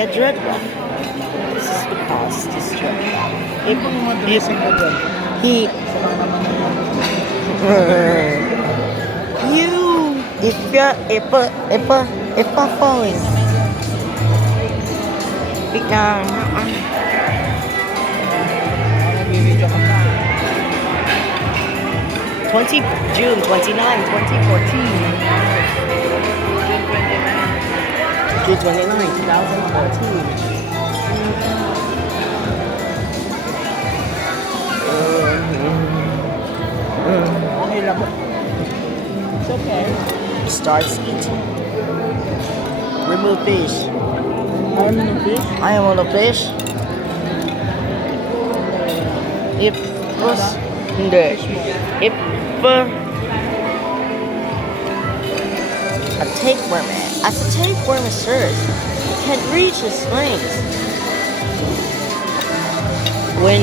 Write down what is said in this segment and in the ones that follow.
a dreadlock. This is because this dreadlock. If he you if falling biglang 20 June 29, 2014. June 29, 2014. It's okay. Starts eating. Remove fish. I am on the fish. If a tapeworm, as a tapeworm serves, it can reach its length when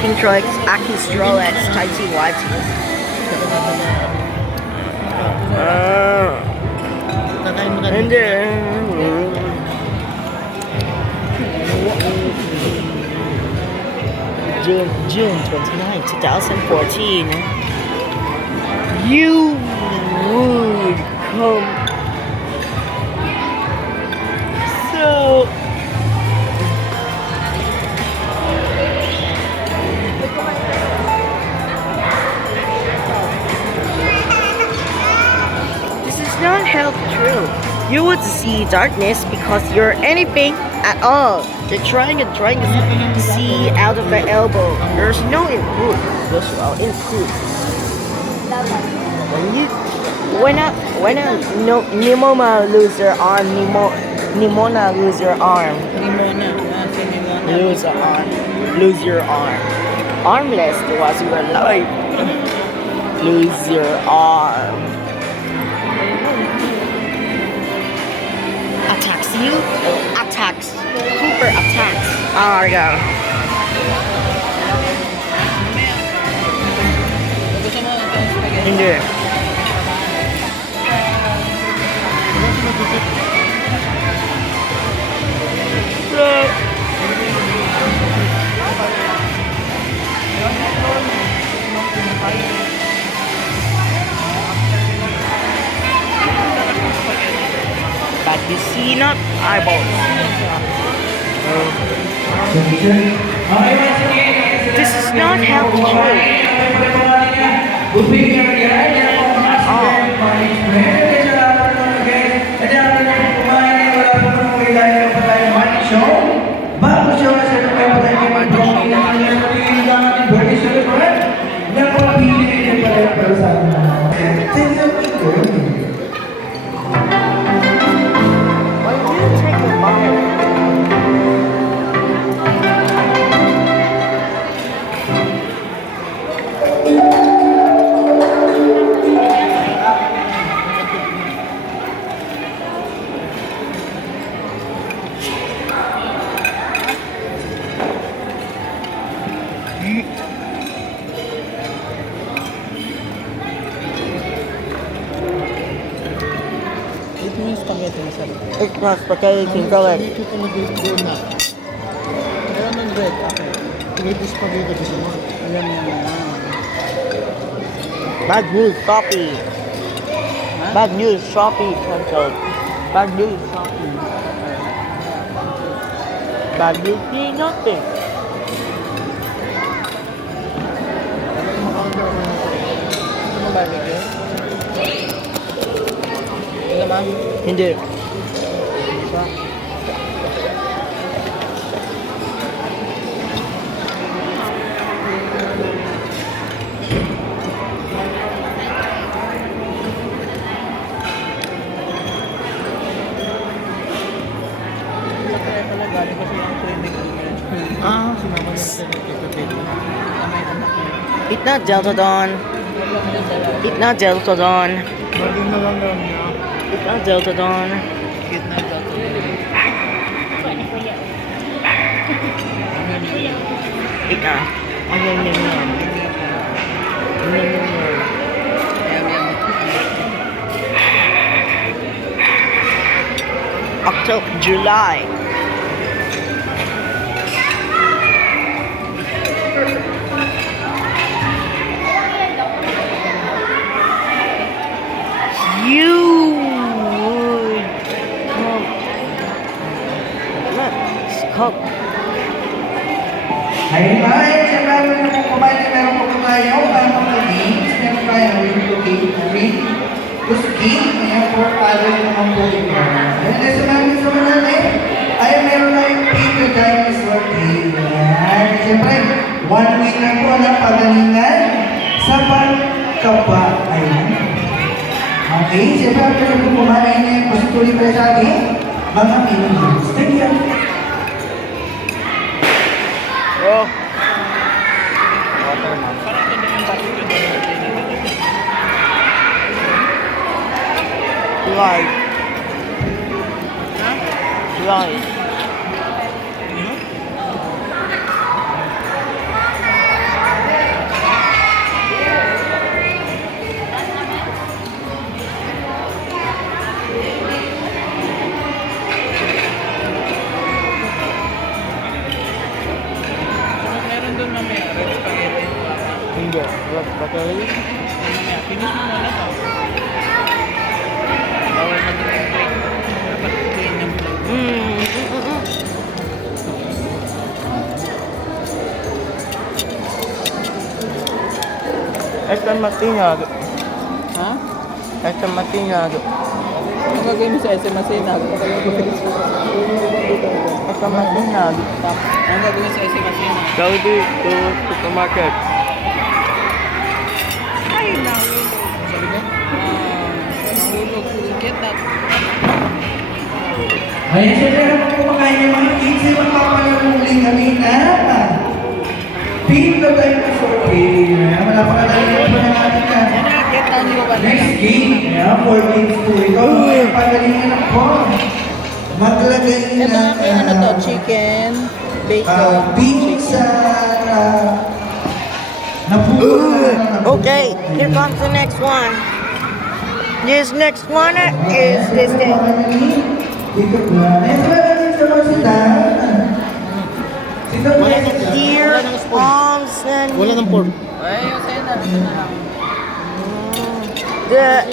Kintrox, Akistrolax, Tighty Whitey. And then June 29, 2014. You would come so this is not help true. You would see darkness because you're anything at all. You're trying to see out of the elbow. There's no input. When a Nimona lose her arm, Nimona lose your arm. Lose your arm. Armless was your life. Lose your arm. Attacks you? Attacks. Cooper attacks. Oh, there we go. Hindi. But you see not eyeballs. This is not how to It's not spaghetti king color. Bad news, Shopee. Bad news, Shopee cancelled. Bad news, Shopee. Bad news, nothing. Hindi. Eat not Deltadon. Eat not Deltadon. Eat not Deltadon. Ika. Ang yan. October, July. You would let's cook. Hi, siyempre meron po tayo mga games. Meron tayo Kuskin. Ayan po, color naman po ito. Ayan, sa mananay. Ayan, meron tayong Peter Dinosaur Game. Ayan, siyempre, 1 week na po ng pagalingan sa pagkaba. Ayan. Okay, siyempre, after na po kumain niya, pasituloy pa sa akin, mga minutes. Thank you. Oh. Live. Live. Meron doon mamaya, red spaghetti. Hindi. Bakit? Mamaya, finish mo muna to. Bawal mag-break. Dapat clean ng plate. Esta matinado. Ha? Esta matinado. Ano gagawin mo sa SMS na? Esta matinado. Ano gagawin sa SMS na? Go to supermarket. Ay, nahulog. Sabi ko? Nahulog. Get that. Ayan, siyempre naman kumakain ng mga kids, ay magpapalamuli kami na Peter Dinosaur Game. Ayan, malapakadali na po ng ating Get down yung ba? next game. Ayan, 4 games po ito. Ayan, pagalingan na po. Maglagay Ito na may ano to? Chicken, bacon, beef sa napulo na Okay, here comes the next one. This next one is this thing. Dito po. Ayan, sa mga sita. Sita po. Deer palms and pork. Ay, yung sa'yo na. the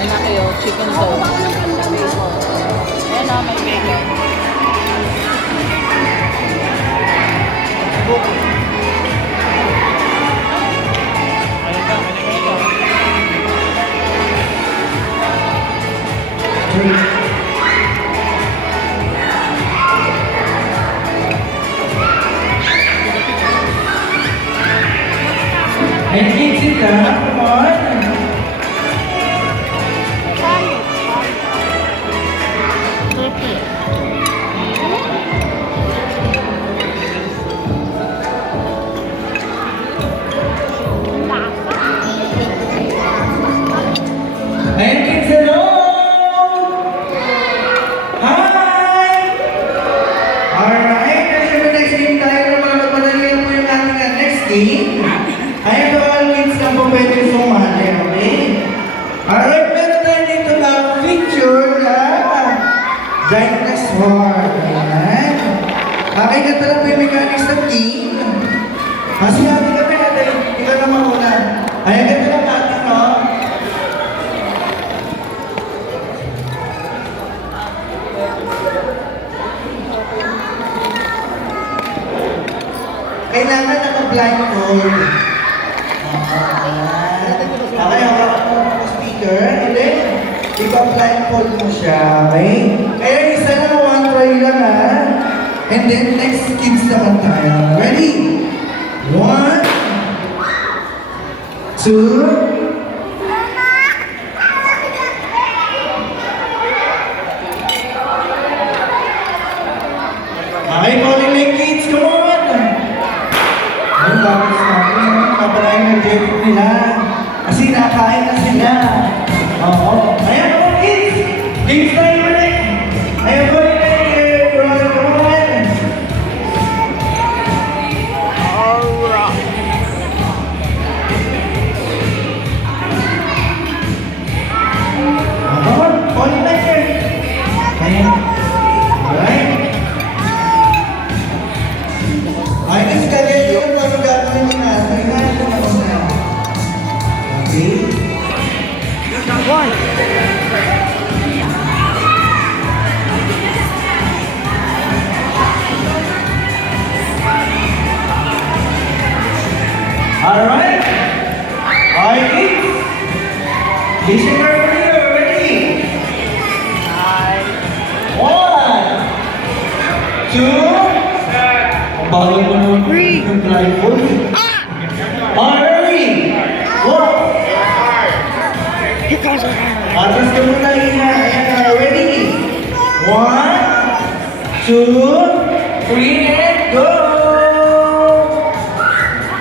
Yan na kayo, chicken toast. Bacon. Ayan na, may bacon. Ayan, kids, sita. Come on. Ayan, kids, hello! Hi! Alright, kasi may next game tayo na mga magmadalian po yung ating next game. Ayan po mga kids na po pwede sumali, okay? Alright, meron tayo dito na picture na dinosaur. Ayan. Okay, ganda lang po yung mechanics ng game. Kasi natin kami natin, ikaw na mauna. Ayan, ganda lang natin, no? Kailangan naka-blindfold. Okay, okay. speaker, and then, ipa-blindfold mo siya, okay? Kaya isa na, one try lang ha. And then, next kids naman tayo. Ready? 1, 2, okay, falling like kids, come on! Ay, bakit sa akin? Papalain ng jetty nila. Kasi nakain na sila. Oo. Ayan, come on, kids! Games tayo ulit! Ayan, falling like kids, brother, come on! Alright. Come on, falling like kids! Ayan. Alright? Ay, next kagaya yun ang gagawin mo na. Tingnan mo na. Okay? One. Alright? Okay, kids? Listen carefully, are you ready? 1, 2, bawal mo naman yung blindfold. Hurry! What? Atas ka muna, Ina. Ayan na, ready? 1, 2, 3, and go!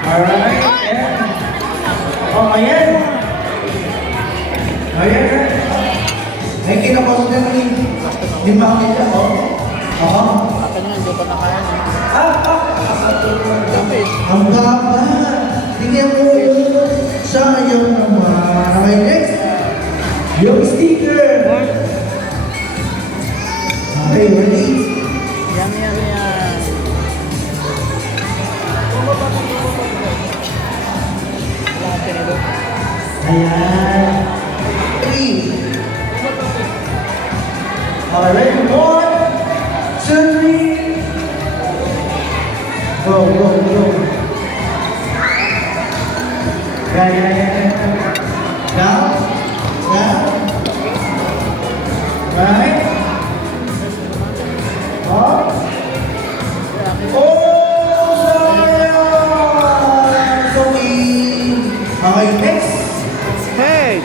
Alright, ayan. Oh, ayan. Ayan. Ay, kinapos na ni Maki ka, oh. Oo. Akin nga, hindi ko na kaya. Tapos, ang gaba. Tingnan mo. Sayang naman. Okay, next. Yung sticker. Okay, ready? Yan. Wala ka nito. Ayan. 3. Alright, 1, 2, 3. Go. Yeah. Down. Right. Up. Oh, sayang. Sorry. Okay, next. Hey.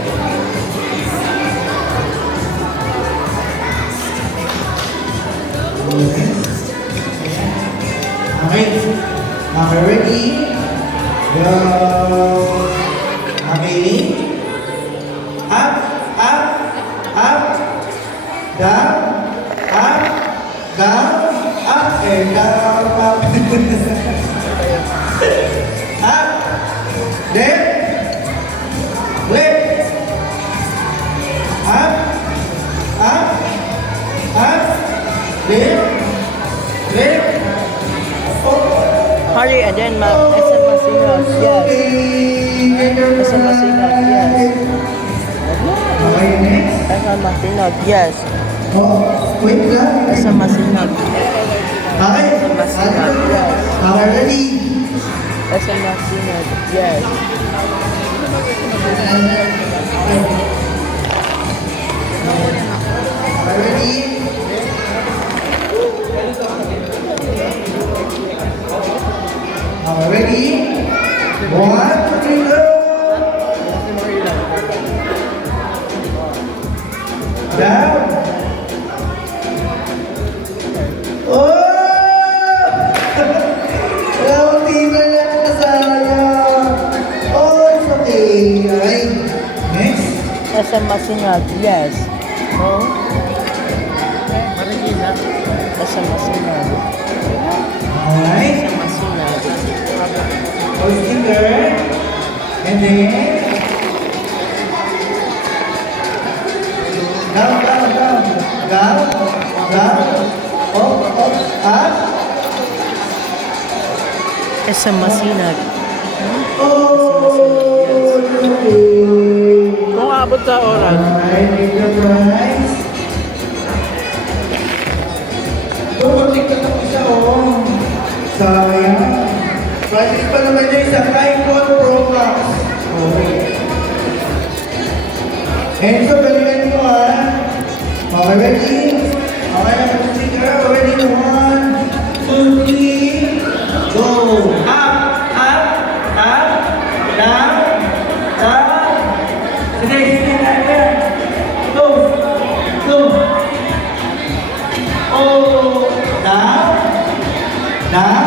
Okay, ready? Go. Okay. Up. Down. Up. And down. Up. Up. Left. Up. Left. Hurry, and then SM Masinag, yes. SM Masinag, yes. Okay, next. SM Masinag, yes. Oh, wait lang. SM Masinag. Okay. Masinag, yes. Okay, ready? SM Masinag, yes. Ready? Ready? 1, 2, 3, go! Down. Oh! Lauti na lang nasayang. Oh, it's okay. Alright. Next. SM Masinag, yes. Oh? SM Masinag. Alright. SM Masinag. Hold sticker. And then. Down. Up. SM Masinag. Oh, okay. Kung abot sa oras. Alright, take the prize. Mag-tiktok ako isa, oh. Sayang. Practice pa naman niya isa, iPhone Pro Max. Okay. Enzo, galingan mo ha. Okay, ready? Okay na po si Girl. Ready? 1, 2, 3, go! Up, up, up, down, up. Sige, sige, kaya. Go, go. Oh, down, down.